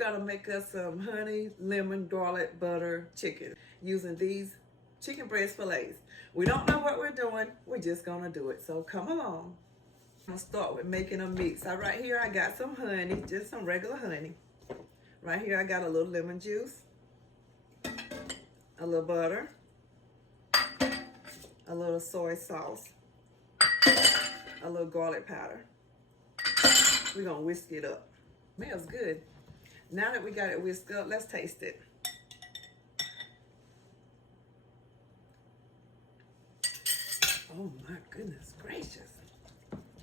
gonna make us some honey, lemon, garlic, butter chicken using these chicken breast fillets. We don't know what we're doing, we're just gonna do it. So come along. I'm gonna start with making a mix. So right here I got some honey, just some regular honey. Right here I got a little lemon juice, a little butter, a little soy sauce, a little garlic powder. We're gonna whisk it up. Smells good. Now that we got it whisked up, let's taste it. Oh my goodness gracious.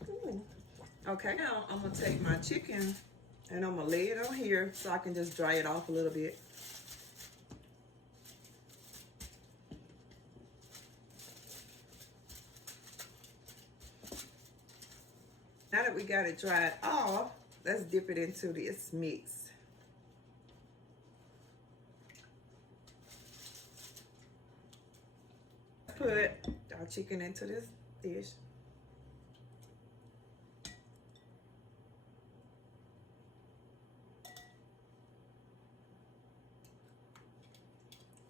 Ooh. Okay, now I'm gonna take my chicken and I'm gonna lay it on here so I can just dry it off a little bit. Now that we got it dried off, let's dip it into this mix. Put our chicken into this dish.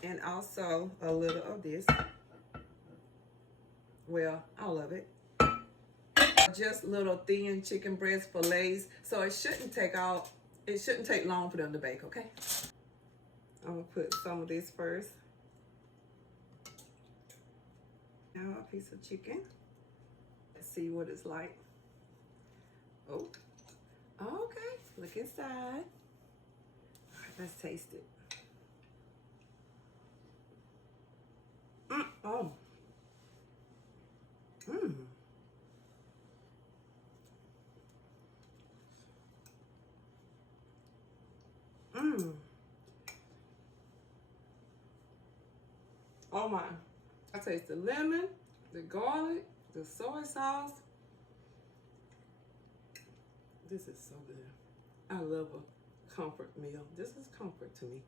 And also a little of this. Well, all of it. Just little thin chicken breast fillets. So it shouldn't take long for them to bake, okay? I'm gonna put some of this first. Now a piece of chicken. Let's see what it's like. Oh, okay, look inside. All right, let's taste it. Oh. Mmm. Mmm. Oh my. I taste the lemon, the garlic, the soy sauce. This is so good. I love a comfort meal. This is comfort to me.